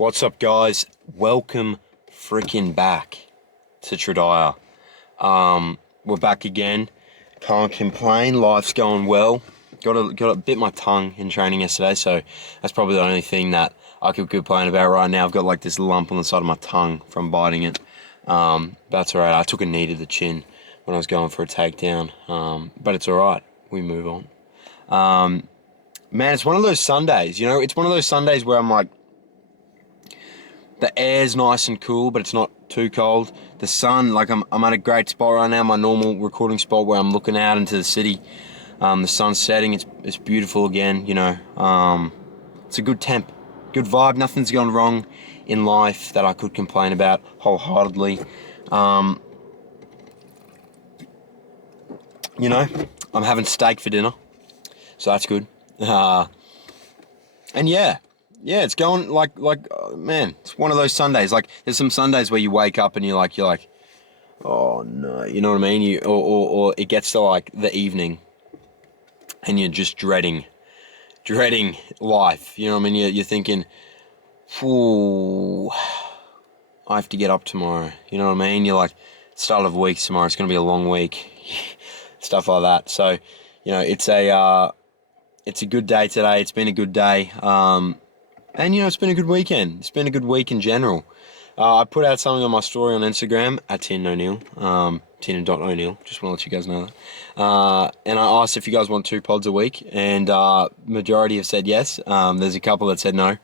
What's up, guys? Welcome freaking back to Tradia. We're back again. Can't complain. Life's going well. Got a bit my tongue in training yesterday, so that's probably the only thing that I could complain about right now. I've got like this lump on the side of my tongue from biting it. That's alright. I took a knee to the chin when I was going for a takedown, but it's alright. We move on. Man, it's one of those Sundays. It's one of those Sundays where I'm like, the air's nice and cool, but it's not too cold. The sun, like I'm at a great spot right now, my normal recording spot where I'm looking out into the city. The sun's setting, it's beautiful again, It's a good temp, good vibe, nothing's gone wrong in life that I could complain about wholeheartedly. I'm having steak for dinner, so that's good. And yeah, it's going man, it's one of those Sundays. Like, there's some Sundays where you wake up and you're like, oh no, you know what I mean? Or it gets to like the evening and you're just dreading life. You know what I mean? You're thinking, ooh, I have to get up tomorrow. You know what I mean? You're like, start of the week tomorrow, it's going to be a long week, stuff like that. So, it's a good day today. It's been a good day. And, it's been a good weekend. It's been a good week in general. I put out something on my story on Instagram, at @TinO'Neill, Tin.O'Neill, just want to let you guys know that. And I asked if you guys want 2 pods a week, and majority have said yes. There's a couple that said no.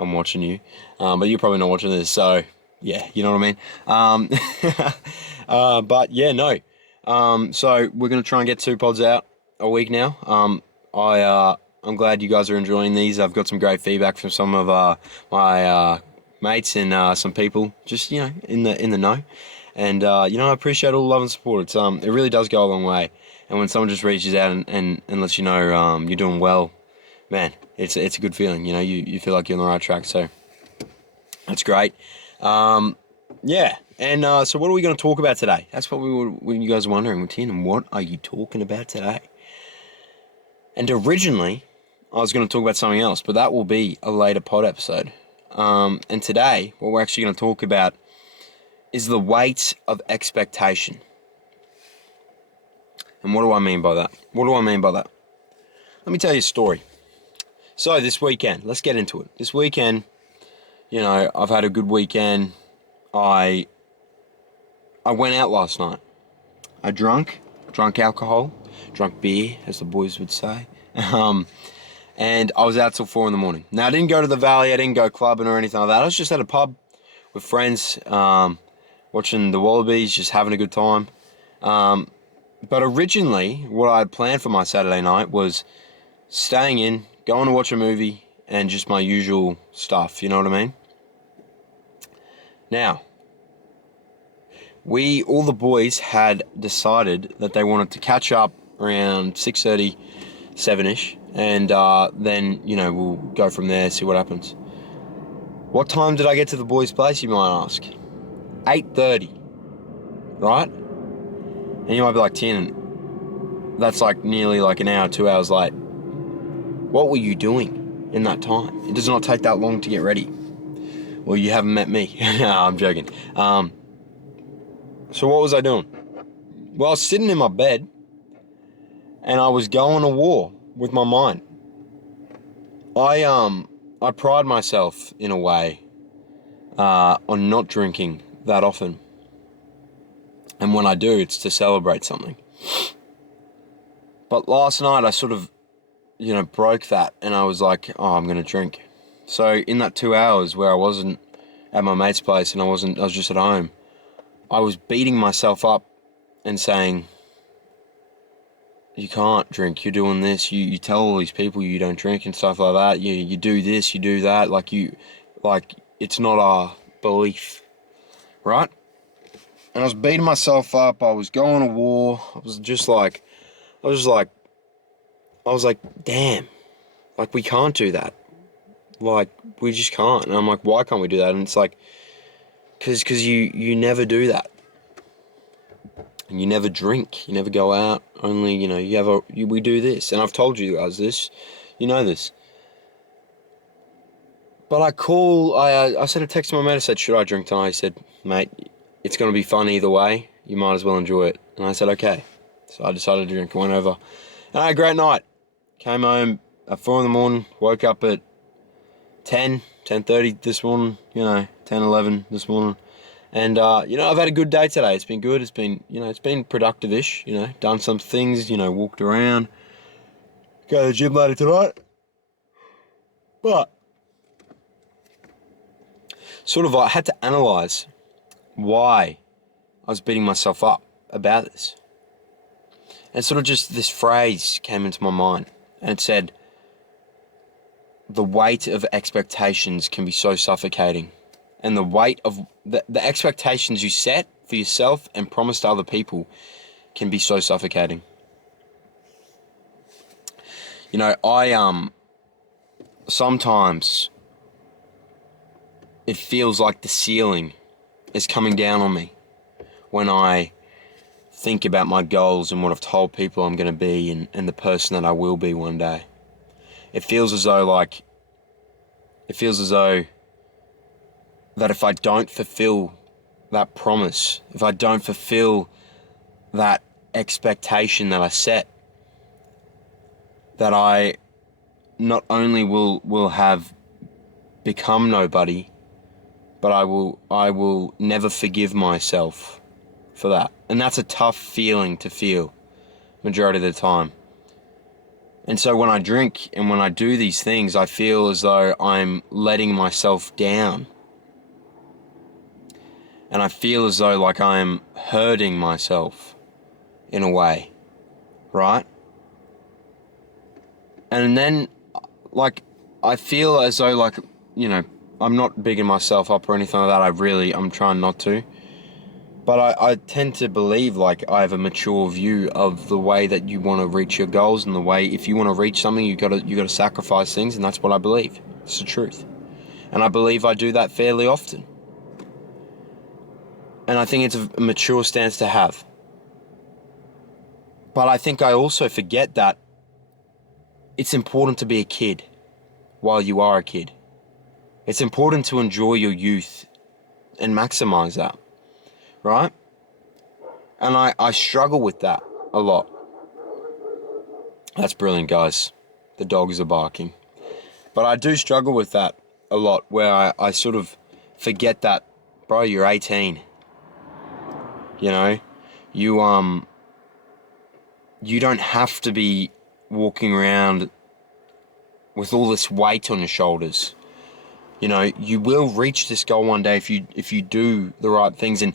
I'm watching you. But you're probably not watching this, so, yeah, you know what I mean? But, yeah, no. So we're going to try and get 2 pods out a week now. I'm glad you guys are enjoying these. I've got some great feedback from some of my mates and some people just in the know, and I appreciate all the love and support. It's it really does go a long way, and when someone just reaches out and lets you know you're doing well, man, it's a good feeling. You feel like you're on the right track, so that's great. Yeah, and so what are we going to talk about today? That's what you guys are wondering. Tin, what are you talking about today? And originally, I was going to talk about something else, but that will be a later pod episode. And today, what we're actually going to talk about is the weight of expectation. And what do I mean by that? Let me tell you a story. So this weekend, let's get into it. This weekend, I've had a good weekend. I went out last night. I drank alcohol, drunk beer, as the boys would say. And I was out till 4 a.m. Now, I didn't go to the Valley, I didn't go clubbing or anything like that. I was just at a pub with friends, watching the Wallabies, just having a good time. But originally, what I had planned for my Saturday night was staying in, going to watch a movie, and just my usual stuff, you know what I mean? Now, all the boys had decided that they wanted to catch up around 6:30, 7-ish, and then, we'll go from there, see what happens. What time did I get to the boys' place, you might ask? 8:30, right? And you might be like, Tin, that's like nearly like an hour, 2 hours late. What were you doing in that time? It does not take that long to get ready. Well, you haven't met me. No, I'm joking. So what was I doing? Well, I was sitting in my bed, and I was going to war with my mind. I pride myself, in a way, on not drinking that often. And when I do, it's to celebrate something. But last night, I sort of, broke that, and I was like, oh, I'm going to drink. So in that 2 hours where I wasn't at my mate's place and I was just at home, I was beating myself up and saying, you can't drink, you're doing this, you tell all these people you don't drink and stuff like that, you do this, you do that, like it's not a belief, right? And I was beating myself up, I was going to war, I was like, damn, like, we can't do that, like, we just can't. And I'm like, why can't we do that? And it's like, because you never do that. And you never drink, you never go out, only, we do this. And I've told you guys this, you know this. But I sent a text to my mate. I said, should I drink tonight? He said, mate, it's going to be fun either way. You might as well enjoy it. And I said, okay. So I decided to drink. I went over. And I had a great night. Came home at 4 in the morning. Woke up at 10:30 this morning. 10, 11 this morning. And, I've had a good day today. It's been good. It's been productive-ish. Done some things, walked around. Go to the gym later tonight. But sort of I had to analyse why I was beating myself up about this. And sort of just this phrase came into my mind. And it said, the weight of expectations can be so suffocating. And the weight of the expectations you set for yourself and promise to other people can be so suffocating. Sometimes it feels like the ceiling is coming down on me when I think about my goals and what I've told people I'm going to be and the person that I will be one day. It feels as though that if I don't fulfill that promise, if I don't fulfill that expectation that I set, that I not only will have become nobody, but I will never forgive myself for that. And that's a tough feeling to feel majority of the time. And so when I drink and when I do these things, I feel as though I'm letting myself down. And I feel as though like I'm hurting myself in a way, right? And then I feel as though I'm not bigging myself up or anything like that. I'm trying not to. But I tend to believe I have a mature view of the way that you want to reach your goals and the way if you want to reach something, you gotta sacrifice things, and that's what I believe. It's the truth. And I believe I do that fairly often. And I think it's a mature stance to have. But I think I also forget that it's important to be a kid while you are a kid. It's important to enjoy your youth and maximize that, right? And I struggle with that a lot. That's brilliant, guys. The dogs are barking. But I do struggle with that a lot, where I sort of forget that, bro, you're 18. You don't have to be walking around with all this weight on your shoulders. You will reach this goal one day if you do the right things, and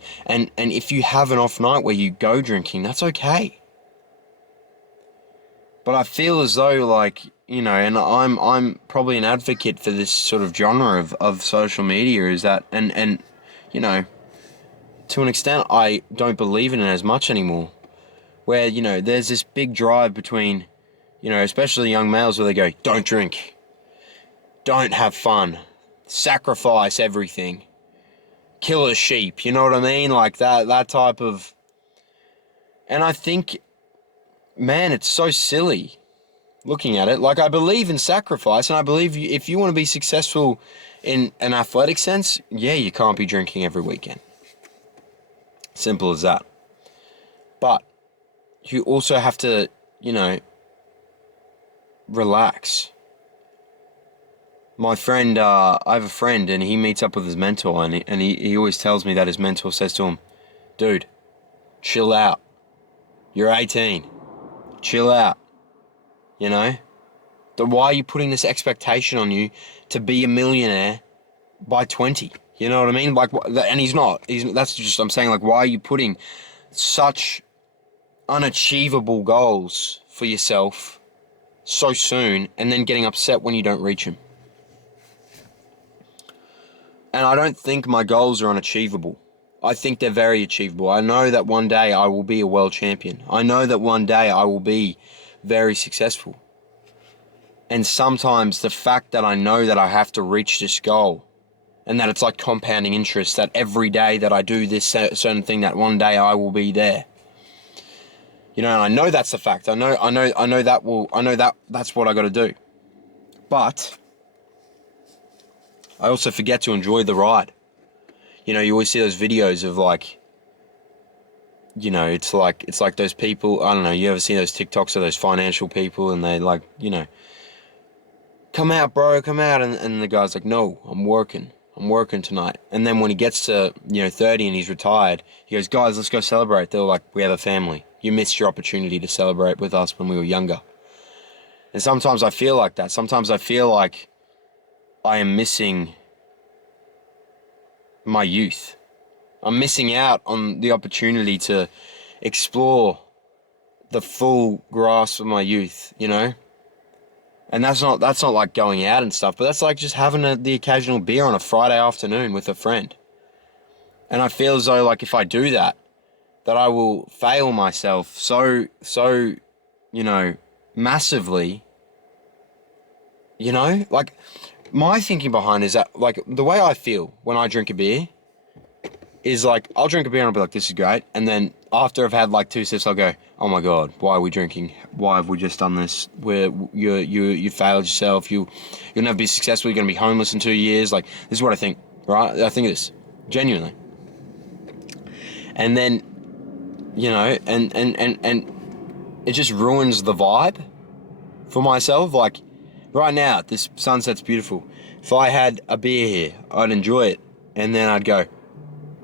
if you have an off night where you go drinking, that's okay. But I feel as though and I'm probably an advocate for this sort of genre of social media, is that and to an extent I don't believe in it as much anymore. Where, there's this big drive between, especially young males, where they go, don't drink, don't have fun, sacrifice everything, kill a sheep, you know what I mean? Like that type of... And I think, man, it's so silly looking at it. I believe in sacrifice, and I believe if you want to be successful in an athletic sense, yeah, you can't be drinking every weekend. Simple as that. But you also have to, relax. My friend, I have a friend, and he meets up with his mentor, and he always tells me that his mentor says to him, dude, chill out. You're 18. Chill out. Why are you putting this expectation on you to be a millionaire by 20? You know what I mean? And he's not. That's just, I'm saying, why are you putting such unachievable goals for yourself so soon and then getting upset when you don't reach them? And I don't think my goals are unachievable. I think they're very achievable. I know that one day I will be a world champion. I know that one day I will be very successful. And sometimes the fact that I know that I have to reach this goal, and that it's like compounding interest, that every day that I do this certain thing, that one day I will be there. And I know that's a fact. I know that's what I got to do. But I also forget to enjoy the ride. You know, you always see those videos of like, you know, it's like those people, I don't know, you ever see those TikToks of those financial people and they like, you know, come out, bro, come out. And the guy's like, no, I'm working tonight. And then when he gets to, 30 and he's retired, he goes, guys, let's go celebrate. They're like, we have a family. You missed your opportunity to celebrate with us when we were younger. And sometimes I feel like that. Sometimes I feel like I am missing my youth. I'm missing out on the opportunity to explore the full grasp of my youth, you know? And that's not like going out and stuff, but that's like just having the occasional beer on a Friday afternoon with a friend. And I feel as though like if I do that I will fail myself so massively, like my thinking behind is that like the way I feel when I drink a beer is like I'll drink a beer and I'll be like, this is great, and then after I've had like 2 sips, I'll go, oh my god, why are we drinking? Why have we just done this? Where you failed yourself. You'll never be successful. You're gonna be homeless in 2 years. Like this is what I think, right? I think this genuinely, and then and it just ruins the vibe for myself. Like right now, this sunset's beautiful. If I had a beer here, I'd enjoy it, and then I'd go,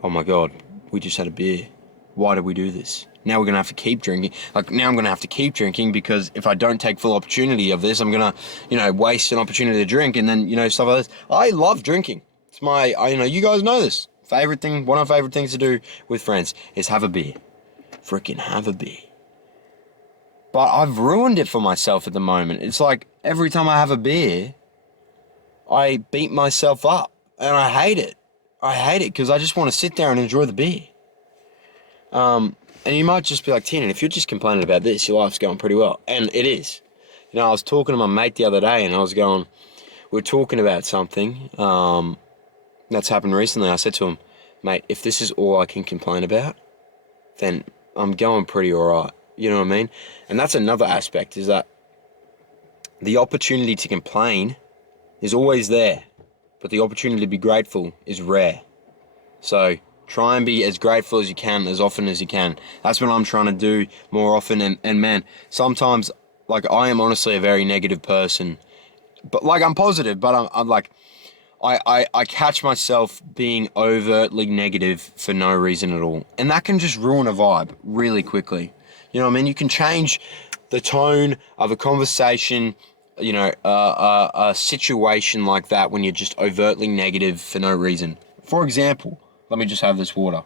oh my god, we just had a beer. Why did we do this? Now we're going to have to keep drinking. Like, now I'm going to have to keep drinking because if I don't take full opportunity of this, I'm going to, waste an opportunity to drink and then, stuff like this. I love drinking. It's you guys know this. Favorite thing, one of my favorite things to do with friends is have a beer. Freaking have a beer. But I've ruined it for myself at the moment. It's like every time I have a beer, I beat myself up and I hate it. I hate it because I just want to sit there and enjoy the beer. And you might just be like, Tiernan, if you're just complaining about this, your life's going pretty well. And it is. I was talking to my mate the other day and we were talking about something that's happened recently. I said to him, mate, if this is all I can complain about, then I'm going pretty alright. You know what I mean? And that's another aspect, is that the opportunity to complain is always there, but the opportunity to be grateful is rare. So try and be as grateful as you can, as often as you can. That's what I'm trying to do more often. And man, sometimes, like, I am honestly a very negative person. But, like, I'm positive, but I'm like, I catch myself being overtly negative for no reason at all. And that can just ruin a vibe really quickly. You know what I mean? You can change the tone of a conversation, a situation like that when you're just overtly negative for no reason. For example, let me just have this water.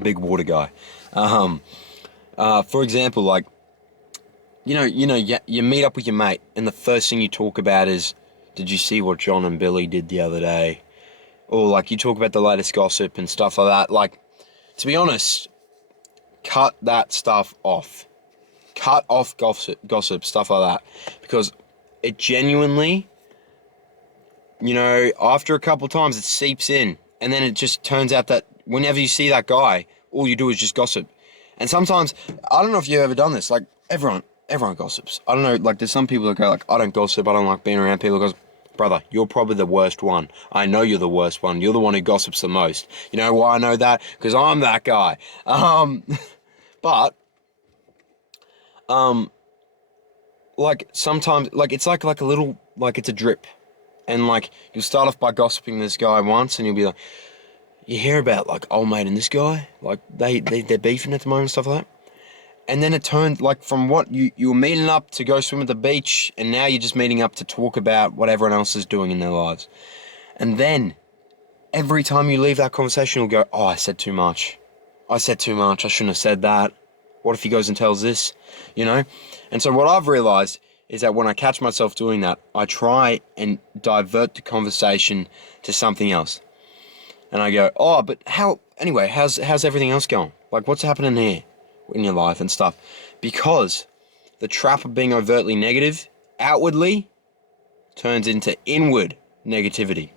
Big water guy. For example, like, you meet up with your mate and the first thing you talk about is, did you see what John and Billy did the other day? Or like you talk about the latest gossip and stuff like that. Like, to be honest, cut that stuff off. Cut off gossip, stuff like that. Because it genuinely, after a couple of times it seeps in. And then it just turns out that whenever you see that guy, all you do is just gossip. And sometimes, I don't know if you've ever done this, like everyone gossips. I don't know, like there's some people that go like, I don't gossip, I don't like being around people who gossip. Brother, you're probably the worst one. I know you're the worst one. You're the one who gossips the most. You know why I know that? Because I'm that guy. Like sometimes, like it's like a little, like it's a drip. And like you'll start off by gossiping this guy once and you'll be like, you hear about like old mate and this guy? Like they're beefing at the moment and stuff like that. And then it turned, like, from what you were meeting up to go swim at the beach, and now you're just meeting up to talk about what everyone else is doing in their lives. And then, every time you leave that conversation, you'll go, oh, I said too much. I shouldn't have said that. What if he goes and tells this? And so what I've realised is that when I catch myself doing that, I try and divert the conversation to something else. And I go, oh, but how's everything else going? Like, what's happening here in your life and stuff? Because the trap of being overtly negative outwardly turns into inward negativity.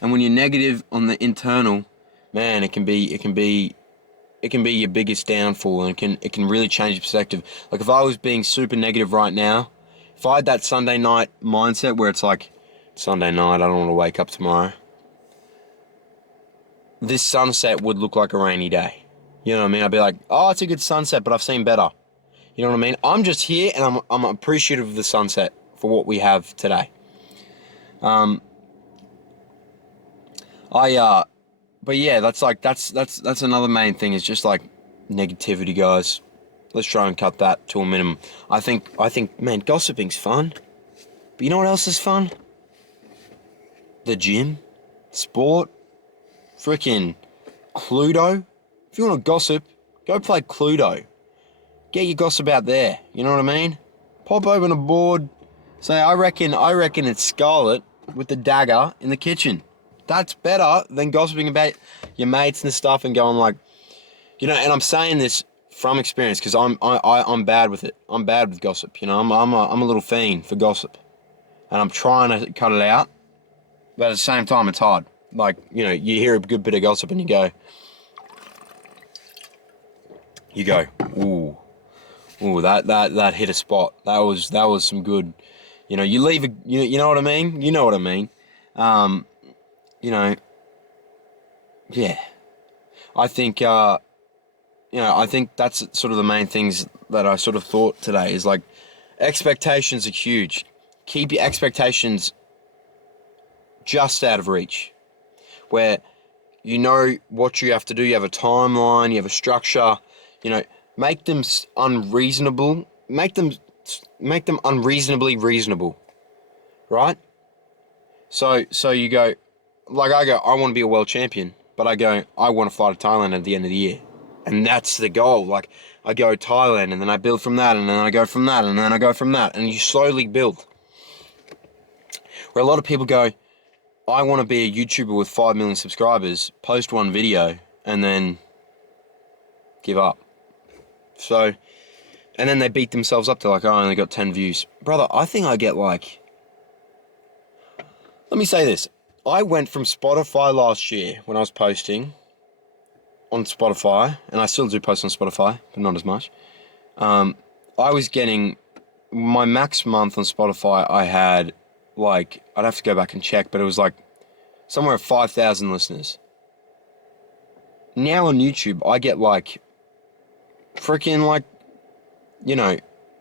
And when you're negative on the internal, man, it can be your biggest downfall, and it can really change your perspective. Like if I was being super negative right now, if I had that Sunday night mindset where it's like, Sunday night, I don't want to wake up tomorrow, this sunset would look like a rainy day. You know what I mean? I'd be like, oh, it's a good sunset, but I've seen better. You know what I mean? I'm just here and I'm appreciative of the sunset for what we have today. But yeah, that's another main thing is just like negativity, guys. Let's try and cut that to a minimum. I think, man, gossiping's fun. But you know what else is fun? The gym, sport, freaking Cluedo. If you want to gossip, go play Cluedo. Get your gossip out there. You know what I mean? Pop open a board. Say, I reckon it's Scarlet with the dagger in the kitchen. That's better than gossiping about your mates and stuff and going like, you know. And I'm saying this from experience because I'm bad with it. I'm bad with gossip. You know, I'm a little fiend for gossip, and I'm trying to cut it out. But at the same time, it's hard. Like, you know, you hear a good bit of gossip and you go, ooh, that hit a spot. That was some good. You know, you leave a, you know what I mean? You know what I mean. You know, yeah. I think, I think that's sort of the main things that I sort of thought today is like, expectations are huge. Keep your expectations just out of reach, where you know what you have to do. You have a timeline, you have a structure, you know, make them unreasonable, make them unreasonably reasonable, right? So you go, like I go, I want to be a world champion, but I go, I want to fly to Thailand at the end of the year. And that's the goal. Like, I go Thailand, and then I build from that, and then I go from that, and then I go from that, and you slowly build. Where a lot of people go, I want to be a YouTuber with 5 million subscribers, post one video, and then give up. So, and then they beat themselves up to like, oh, I only got 10 views. Brother, I think I get like, let me say this. I went from Spotify last year when I was posting on Spotify, and I still do post on Spotify, but not as much. I was getting my max month on Spotify. I had like, I'd have to go back and check, but it was like somewhere 5,000 listeners. Now on YouTube, I get like freaking like, you know,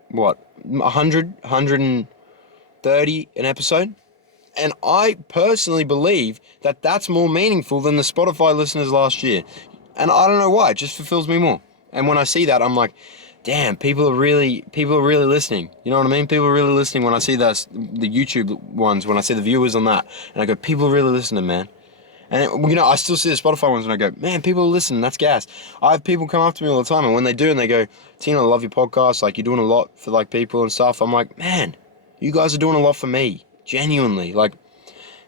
what, 100, 130 an episode? And I personally believe that that's more meaningful than the Spotify listeners last year. And I don't know why, it just fulfills me more. And when I see that, I'm like, damn, people are really listening. You know what I mean? People are really listening when I see the YouTube ones, when I see the viewers on that. And I go, people are really listening, man. And, you know, I still see the Spotify ones and I go, man, people are listening, that's gas. I have people come up to me all the time, and when they do, and they go, Tina, I love your podcast, like, you're doing a lot for, like, people and stuff. I'm like, man, you guys are doing a lot for me, genuinely. Like,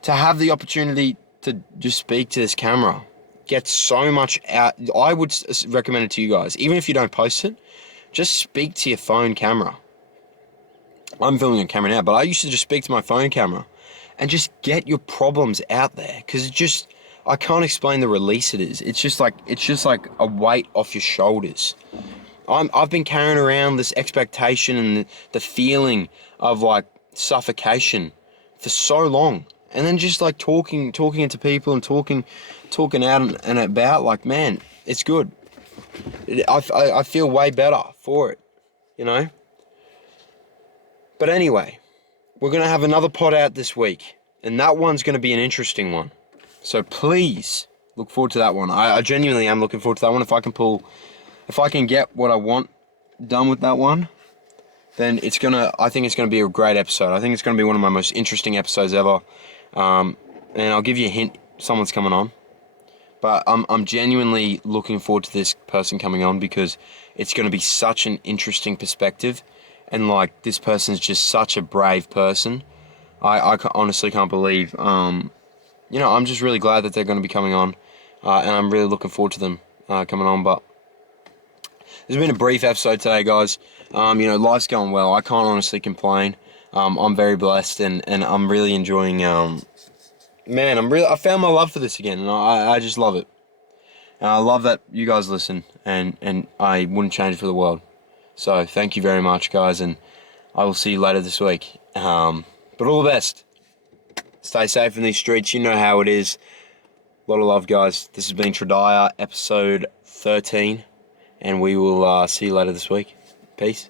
to have the opportunity to just speak to this camera, get so much out. I would recommend it to you guys, even if you don't post it. Just speak to your phone camera. I'm filming on camera now, but I used to just speak to my phone camera and just get your problems out there, because it's just, I can't explain the release it is. It's just like a weight off your shoulders. I've been carrying around this expectation and the feeling of like suffocation for so long, and then just like talking into people and talking out and about, like, man, it's good. I feel way better for it, you know? But anyway, we're going to have another pod out this week, and that one's going to be an interesting one. So please look forward to that one. I genuinely am looking forward to that one. If I can get what I want done with that one, then I think it's going to be a great episode. I think it's going to be one of my most interesting episodes ever. And I'll give you a hint, someone's coming on. But I'm genuinely looking forward to this person coming on, because it's going to be such an interesting perspective. And, like, this person's just such a brave person. I honestly can't believe, you know, I'm just really glad that they're going to be coming on. And I'm really looking forward to them coming on. But there's been a brief episode today, guys. You know, life's going well. I can't honestly complain. I'm very blessed, and I'm really enjoying, man, I found my love for this again, and I just love it. And I love that you guys listen, and I wouldn't change it for the world. So thank you very much, guys, and I will see you later this week. But all the best. Stay safe in these streets. You know how it is. A lot of love, guys. This has been Tradia, episode 13. And we will see you later this week. Peace.